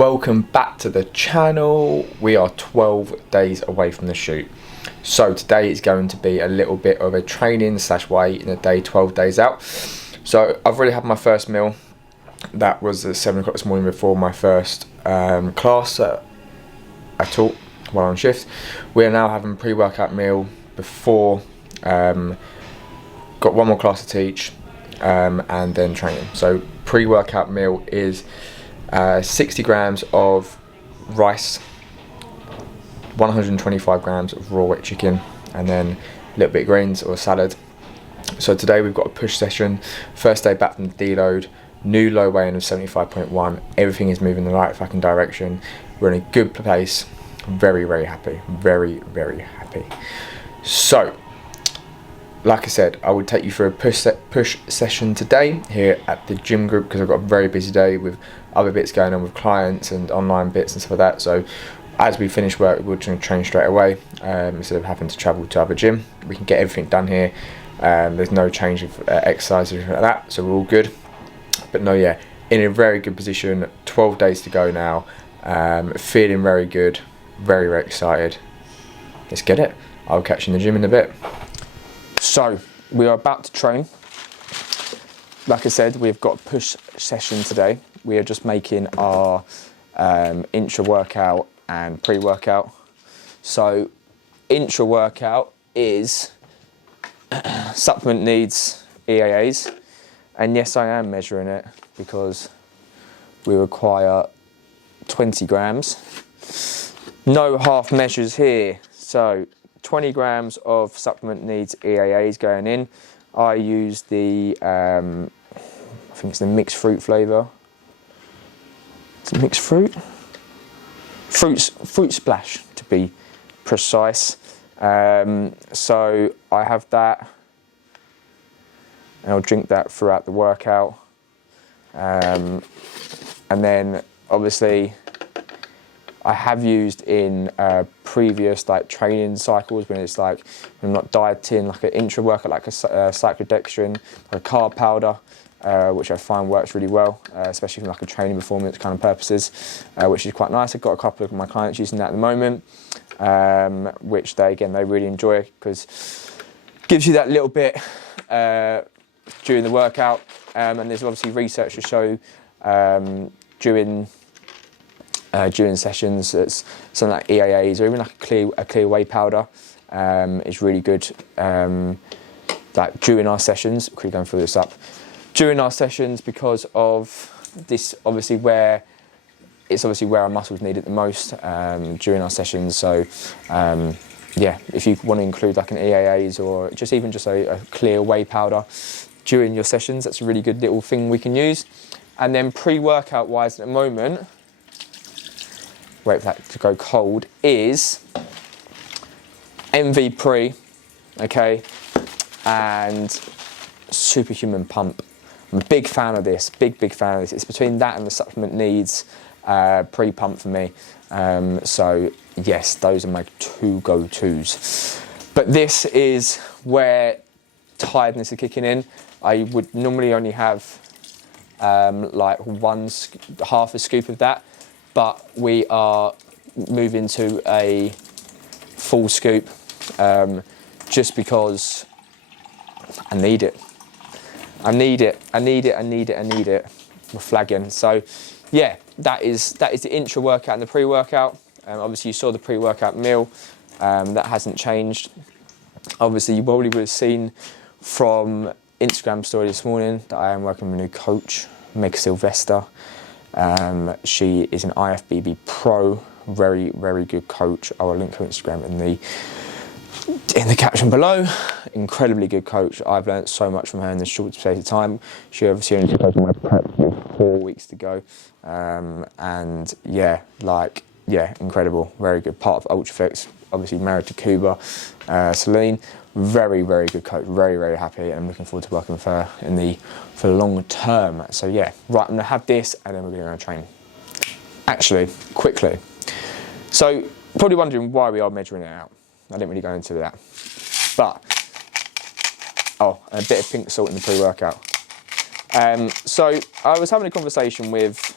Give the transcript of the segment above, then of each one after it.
Welcome back to the channel. We are 12 days away from the shoot. So today is going to be a little bit of a training / weight in a day 12 days out. So I've already had my first meal. That was at 7 o'clock this morning before my first class I taught while on shift. We are now having a pre-workout meal before, got one more class to teach and then training. So pre-workout meal is 60 grams of rice, 125 grams of raw wet chicken, and then a little bit of greens or salad. So today we've got a push session, first day back from the deload, new low weigh-in of 75.1. Everything is moving in the right fucking direction. We're in a good place. Very, very happy. Very, very happy. So, like I said, I would take you through a push session today here at the gym group because I've got a very busy day with other bits going on with clients and online bits and stuff like that. So as we finish work, we'll train straight away instead of having to travel to other gym. We can get everything done here. There's no change of exercise or anything like that, so we're all good. But no, yeah, in a very good position. 12 days to go now. Feeling very good. Very, very excited. Let's get it. I'll catch you in the gym in a bit. So we are about to train. Like I said, we've got a push session today. We are just making our intra workout and pre-workout. So intra workout is supplement needs EAAs, and yes, I am measuring it because we require 20 grams. No half measures here. So 20 grams of supplement needs EAAs going in. I use the, I think it's the mixed fruit flavour. Is it mixed fruit? Fruit splash, to be precise. So I have that, and I'll drink that throughout the workout. And then obviously I have used in previous training cycles when it's like I'm not dieting, like an intra workout, like a cyclodextrin, like a carb powder, which I find works really well, especially from like a training performance kind of purposes, which is quite nice. I've got a couple of my clients using that at the moment, which they really enjoy because it gives you that little bit during the workout, and there's obviously research to show during sessions that's something like EAAs or even like a clear whey powder is really good. Like during our sessions, quickly going through this up. During our sessions, because of this, obviously where our muscles need it the most during our sessions. So yeah, if you want to include like an EAAs or just a clear whey powder during your sessions, that's a really good little thing we can use. And then pre-workout wise at the moment, wait for that to go cold, is MV Pre, okay, and Superhuman Pump. I'm a big fan of this, big fan of this. It's between that and the supplement needs pre-pump for me. So yes, those are my two go-tos. But this is where tiredness is kicking in. I would normally only have like half a scoop of that, but we are moving to a full scoop just because I need it. I need it. We're flagging. So yeah, that is the intra workout and the pre-workout. Obviously you saw the pre-workout meal, that hasn't changed. Obviously you probably would have seen from Instagram story this morning that I am working with a new coach, Meg Sylvester. She is an IFBB pro, very, very good coach. I will link her Instagram in the caption below. Incredibly good coach. I've learned so much from her in this short space of time. She obviously only took over my prep with 4 weeks to go. And yeah, incredible. Very good. Part of Ultraflex, obviously married to Cuba, Celine. Very, very good coach. Very, very happy, and I'm looking forward to working with her for the long term. So yeah, right, I'm gonna have this, and then we're gonna train. Actually, quickly. So probably wondering why we are measuring it out. I didn't really go into that, but and a bit of pink salt in the pre-workout. So I was having a conversation with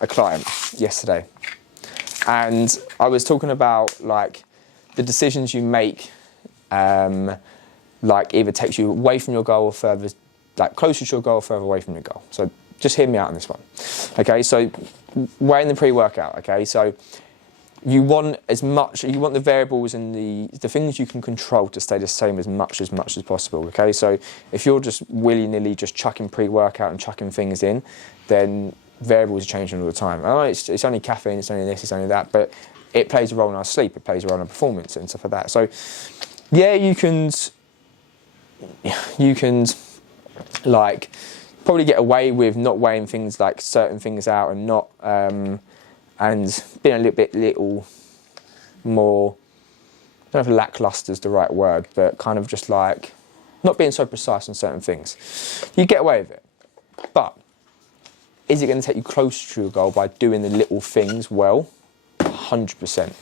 a client yesterday, and I was talking about like the decisions you make, like either takes you away from your goal or further, like closer to your goal or further away from your goal. So just hear me out on this one. Okay, so weighing the pre-workout. Okay, so you want the variables and the things you can control to stay the same as much as possible. Okay, so if you're just willy-nilly just chucking pre-workout and chucking things in, then variables are changing all the time. I know it's only caffeine, it's only this, it's only that, but it plays a role in our sleep, it plays a role in our performance and stuff like that. So yeah, you can like probably get away with not weighing things like certain things out and not and being a little more, I don't know if lackluster is the right word, but kind of just like not being so precise on certain things. You get away with it. But is it going to take you closer to your goal by doing the little things well? 100%.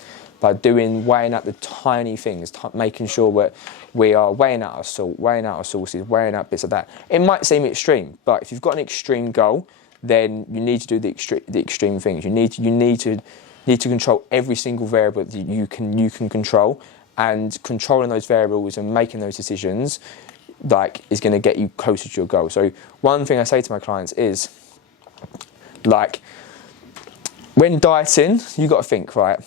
By weighing out the tiny things, making sure that we are weighing out our salt, weighing out our sauces, weighing out bits of that. It might seem extreme, but if you've got an extreme goal, then you need to do the extreme things. You need to control every single variable that you can control, and controlling those variables and making those decisions like is going to get you closer to your goal. So one thing I say to my clients is like when dieting, you got to think, right,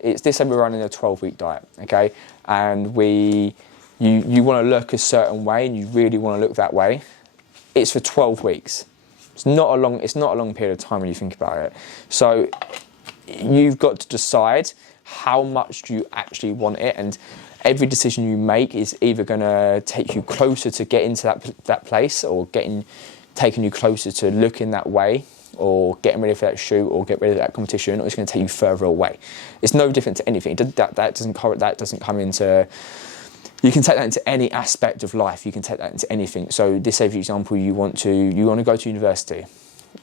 it's this time we're running a 12-week diet, okay, and you want to look a certain way and you really want to look that way. It's for 12 weeks. It's not a long period of time when you think about it. So you've got to decide how much do you actually want it, and every decision you make is either going to take you closer to getting to that place, or taking you closer to looking that way, or getting ready for that shoot, or get ready for that competition, or it's going to take you further away. It's no different to anything. That doesn't come into. You can take that into any aspect of life. You can take that into anything. So this, say for example, you want to go to university.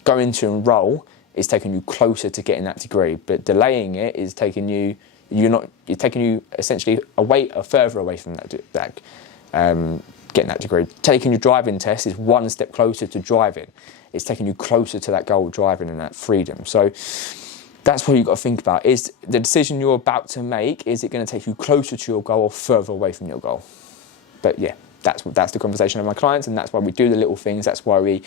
Going to enroll is taking you closer to getting that degree, but delaying it is taking you essentially further away from that getting that degree. Taking your driving test is one step closer to driving. It's taking you closer to that goal of driving and that freedom. So that's what you've got to think about. Is the decision you're about to make, is it going to take you closer to your goal or further away from your goal? But yeah, that's the conversation of my clients, and that's why we do the little things. That's why we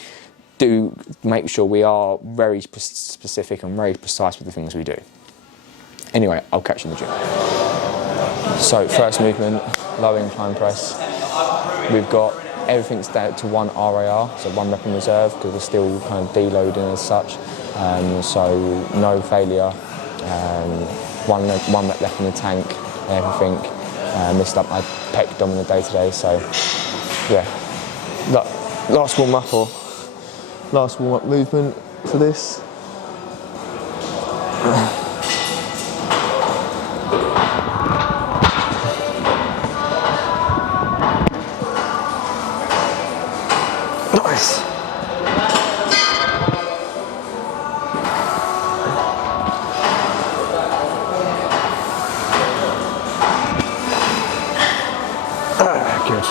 do make sure we are very specific and very precise with the things we do. Anyway, I'll catch you in the gym. So first movement, low incline press. We've got everything's down to 1 RAR, so 1 rep in reserve, because we're still kind of deloading as such. So no failure, 1 rep left in the tank, everything. Missed up my pec dom in the day today, so yeah. Last warm up movement for this. Nice. Good.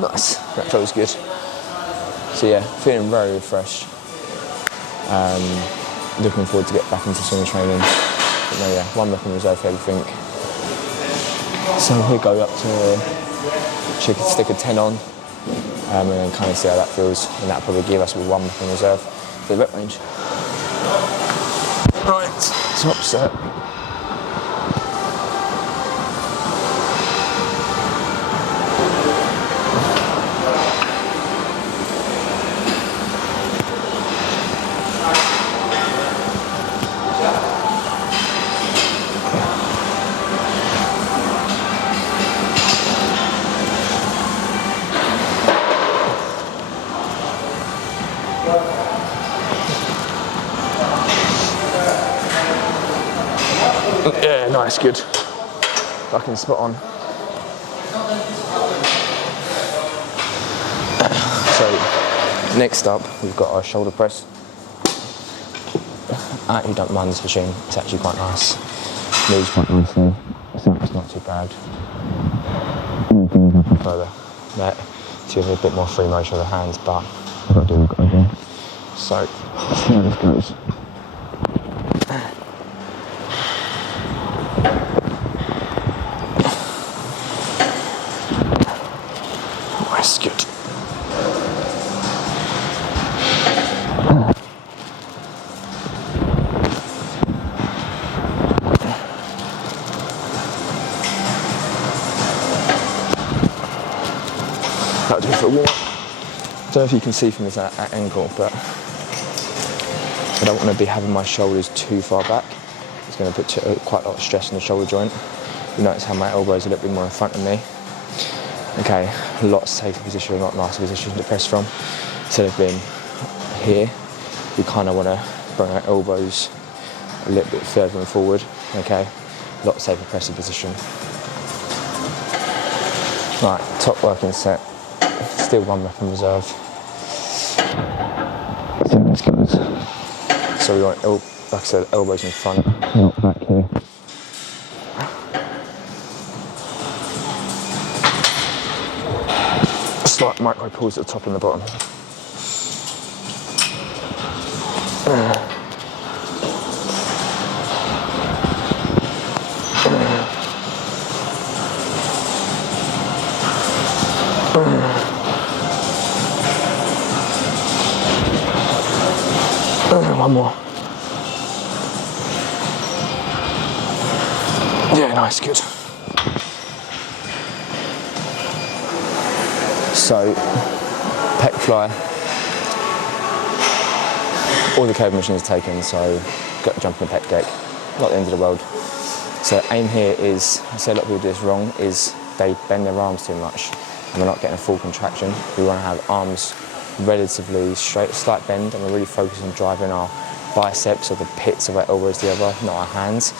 Nice. That feels good. So yeah, feeling very refreshed. Looking forward to get back into summer training. But no, yeah, 1 rep in reserve for everything. So we go up to stick a 10 on, and then kind of see how that feels, and that'll probably give us with 1 rep in reserve for the rep range. Right, top set. Yeah, nice, good. Fucking spot on. So, next up, we've got our shoulder press. I actually don't mind this machine, it's actually quite nice. Moves quite nicely, so it's not too bad. further there to have a bit more free motion of the hands, but I've got to do what I've got to do. So let's see how this goes. Nice, good. That'll do it for a warm up. I don't know if you can see from this at angle, but I don't want to be having my shoulders too far back. It's going to put quite a lot of stress on the shoulder joint. You notice how my elbow is a little bit more in front of me. Okay, a lot safer position, a lot nicer position to press from. Instead of being here, we kind of want to bring our elbows a little bit further and forward. Okay, a lot safer pressing position. Right, top working set. Still 1 rep in reserve. So let's go. So we want, like I said, elbows in front, not back here. Slight micro pulls at the top and the bottom. One more. Yeah, nice, good. So, pec fly. All the cable machines are taken, so got to jump on the pec deck. Not the end of the world. So aim here is, I say a lot of people do this wrong, is they bend their arms too much and we're not getting a full contraction. We want to have arms relatively straight, slight bend, and we're really focused on driving our biceps or the pits of our elbows together, not our hands.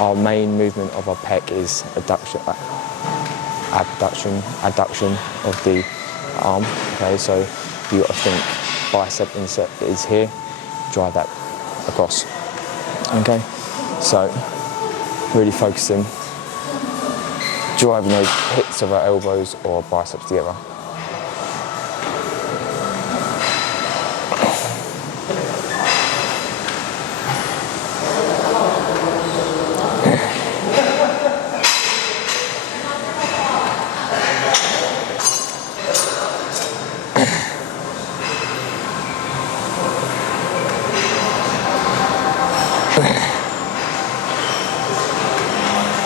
Our main movement of our pec is adduction of the arm. Okay, so you got to think bicep insert is here, drive that across. Okay, so really focusing, driving those pits of our elbows or biceps together.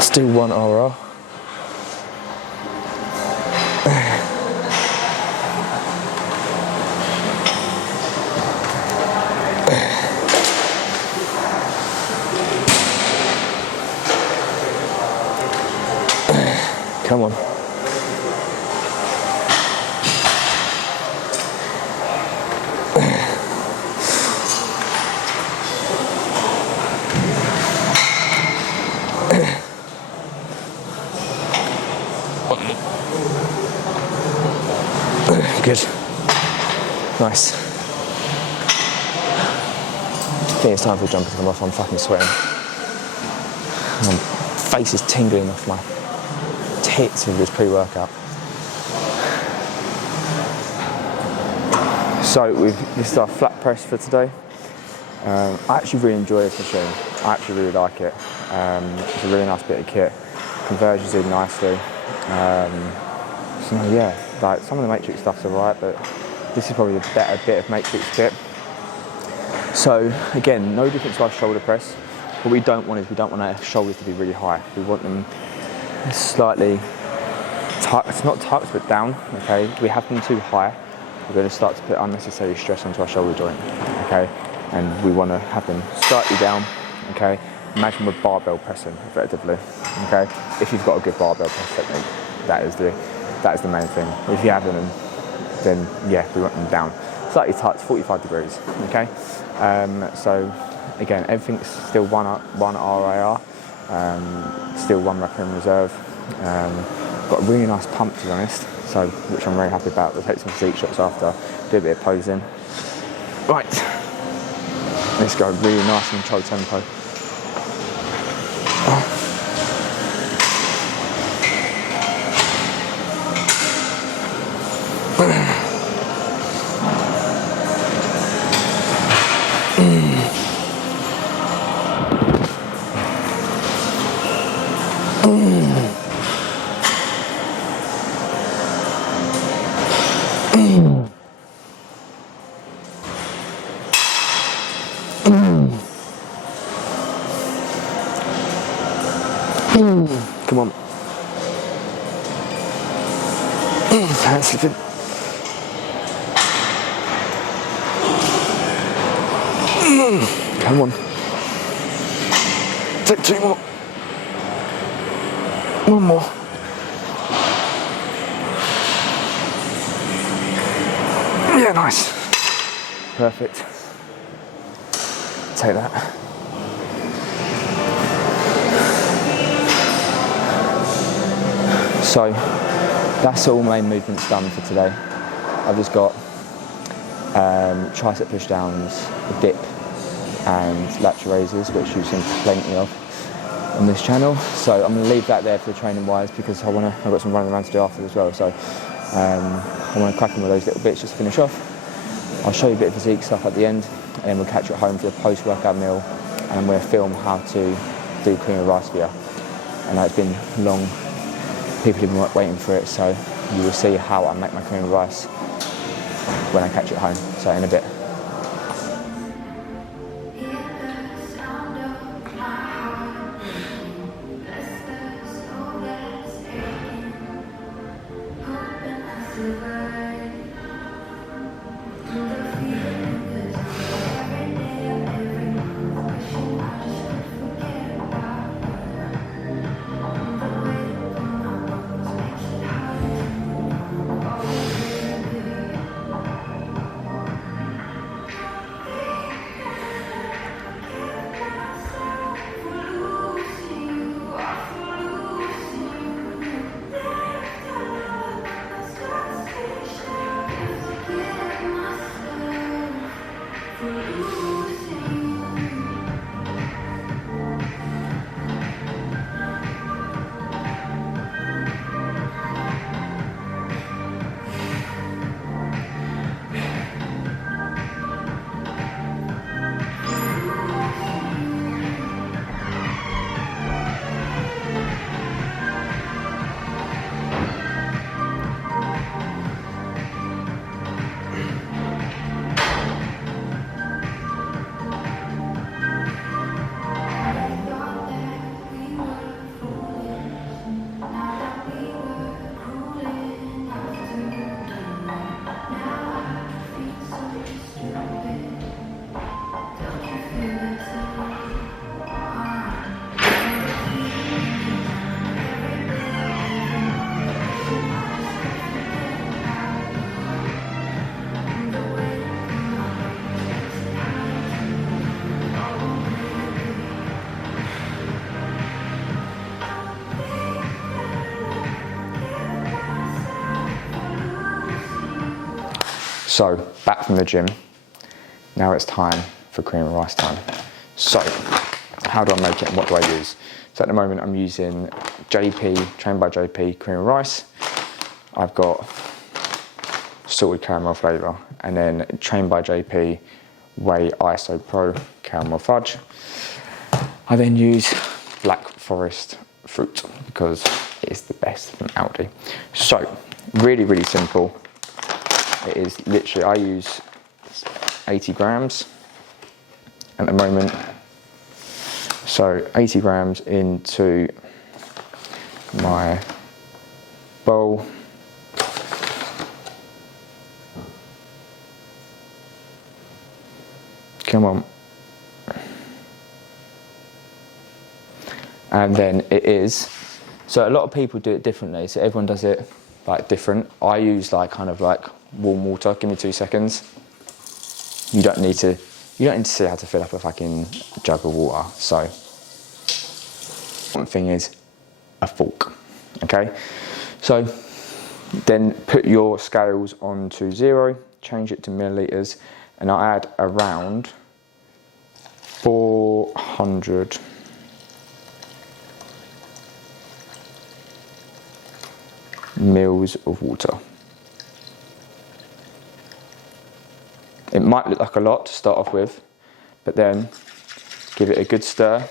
Still 1 RR. Come on. Good. Nice. I think it's time for the jumper to come off. I'm fucking sweating. My face is tingling off my tits with this pre-workout. So this is our flat press for today. I actually really enjoy this machine. I actually really like it. It's a really nice bit of kit. Conversions in nicely. So yeah, like some of the matrix stuff's alright, but this is probably the better bit of matrix kit. So again, no difference to our shoulder press. What we don't want is we don't want our shoulders to be really high. We want them slightly tucked, not tucked, but down. Okay, if we have them too high, we're going to start to put unnecessary stress onto our shoulder joint. Okay, and we want to have them slightly down. Okay, imagine we're barbell pressing effectively. Okay, if you've got a good barbell press technique, that is the main thing. If you have them, then yeah, we want them down. Slightly tucked, 45 degrees, okay? So again, everything's still one RIR, still 1 rep in reserve. Got a really nice pump, to be honest, so which I'm very happy about. We'll take some physique shots after, do a bit of posing. Right, let's go really nice and controlled tempo. Come on. Hands slipping. Come on. Take 2 more. 1 more. Yeah, nice. Perfect. Take that. So that's all main movements done for today. I've just got tricep push downs, a dip and lateral raises, which you've seen plenty of on this channel. So I'm going to leave that there for the training wise, because I've got some running around to do after as well. So I want to crack on with those little bits just to finish off. I'll show you a bit of physique stuff at the end, and then we'll catch you at home for the post-workout meal, and I'm going to film how to do cream of rice for you. I know it's been long, people have been waiting for it, so you will see how I make my cream of rice when I catch you at home. So in a bit. So, back from the gym, now it's time for cream of rice time. So, how do I make it and what do I use? So at the moment I'm using JP, Trained by JP cream of rice. I've got salted caramel flavour, and then Trained by JP Whey ISO Pro caramel fudge. I then use Black Forest fruit because it's the best from Aldi. So, really, really simple. It is literally, I use 80 grams at the moment. So 80 grams into my bowl. Come on. And then it is, so a lot of people do it differently. So everyone does it like different. I use like kind of like warm water. Give me 2 seconds. You don't need to see how to fill up a fucking jug of water. So one thing is a fork. Okay. So then put your scales onto 0, change it to milliliters, and I add around 400 mils of water. It might look like a lot to start off with, but then give it a good stir.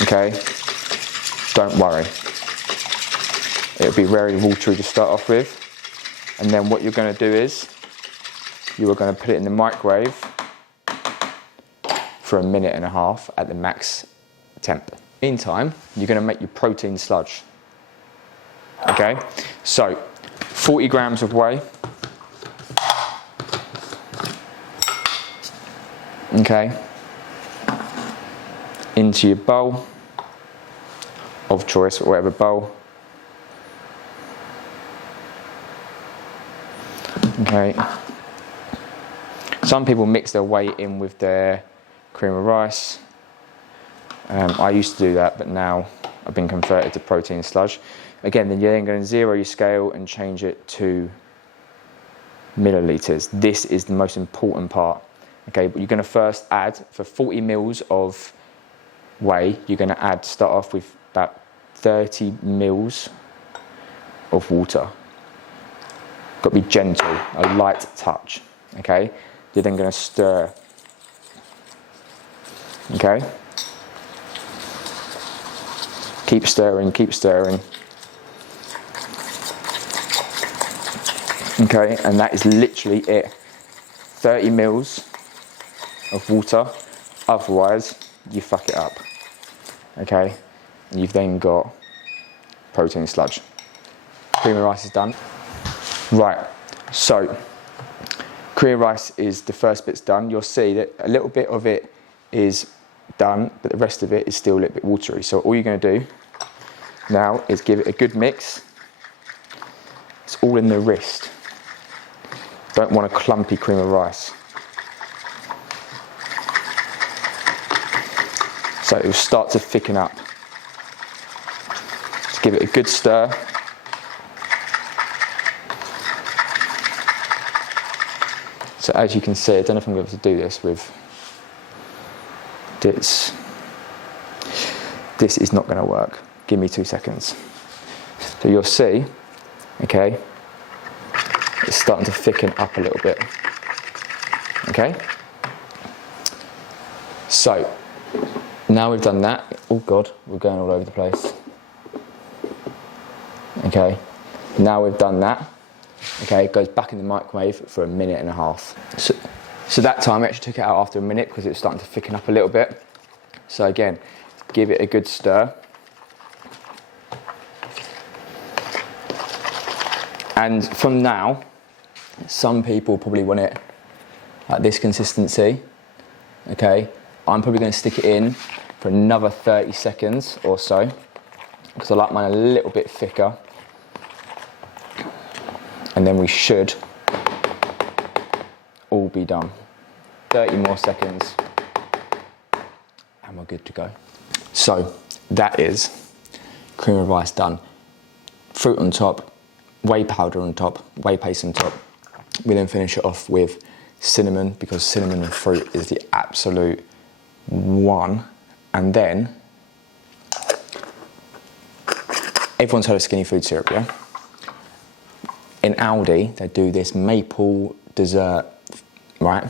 Okay, don't worry. It'll be very watery to start off with. And then what you're going to do is, you are going to put it in the microwave for 1.5 minutes at the max temp. Meantime, you're going to make your protein sludge. Okay, so 40 grams of whey. Okay, into your bowl of choice, or whatever bowl. Okay. Some people mix their whey in with their cream of rice. I used to do that, but now I've been converted to protein sludge. Again, then you're then going to zero your scale and change it to millilitres. This is the most important part. Okay, but you're going to first add, for 40 mils of whey, you're going to start off with about 30 mils of water. Got to be gentle, a light touch. Okay, you're then going to stir. Okay, keep stirring, keep stirring. Okay, and that is literally it. 30 mils of water, otherwise you fuck it up. Okay, you've then got protein sludge. Cream of rice is done. Right, so cream of rice is the first bit's done. You'll see that a little bit of it is done, but the rest of it is still a little bit watery. So all you're going to do now is give it a good mix. It's all in the wrist. Don't want a clumpy cream of rice. So it will start to thicken up. Just give it a good stir. So as you can see, I don't know if I'm going to be able to do this with this. This is not going to work. Give me 2 seconds. So you'll see, okay, it's starting to thicken up a little bit. Okay? So, now we've done that. Oh God, we're going all over the place. Okay, now we've done that. Okay, it goes back in the microwave for 1.5 minutes. So that time I actually took it out after 1 minute because it was starting to thicken up a little bit. So again, give it a good stir. And from now, some people probably want it at this consistency. Okay, I'm probably going to stick it in for another 30 seconds or so because I like mine a little bit thicker. And then we should all be done. 30 more seconds and we're good to go. So that is cream of rice done. Fruit on top, whey powder on top, whey paste on top. We then finish it off with cinnamon because cinnamon and fruit is the absolute one. And then, everyone's heard of skinny food syrup, yeah? In Aldi, they do this maple dessert, right?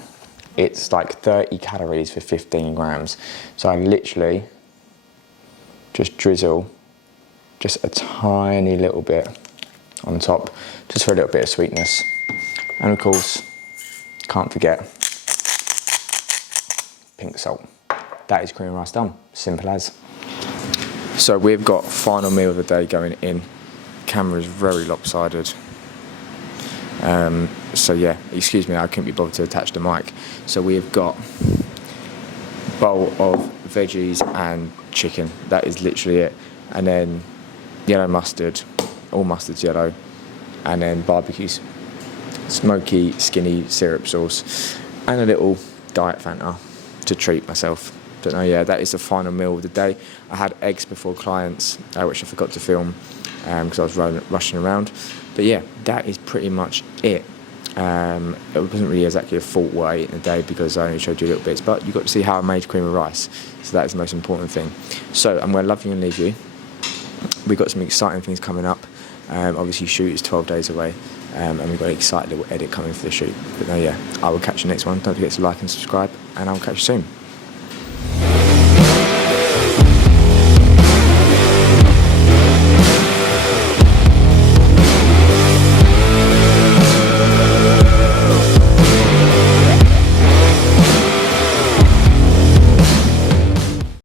It's like 30 calories for 15 grams. So I literally just drizzle just a tiny little bit on top, just for a little bit of sweetness. And of course, can't forget pink salt. That is cream of rice done, simple as. So we've got final meal of the day going in. Camera is very lopsided. So yeah, excuse me, I couldn't be bothered to attach the mic. So we've got a bowl of veggies and chicken. That is literally it. And then yellow mustard, all mustard's yellow. And then barbecue, smoky, skinny syrup sauce. And a little diet Fanta to treat myself. But no, yeah, that is the final meal of the day. I had eggs before clients, which I forgot to film because I was rushing around. But yeah, that is pretty much it. It wasn't really exactly a full way in the day because I only showed you little bits, but you got to see how I made cream of rice. So that is the most important thing. So I'm going to love you and leave you. We've got some exciting things coming up. Obviously, shoot is 12 days away, and we've got an exciting little edit coming for the shoot. But no, yeah, I will catch you next one. Don't forget to like and subscribe, and I'll catch you soon.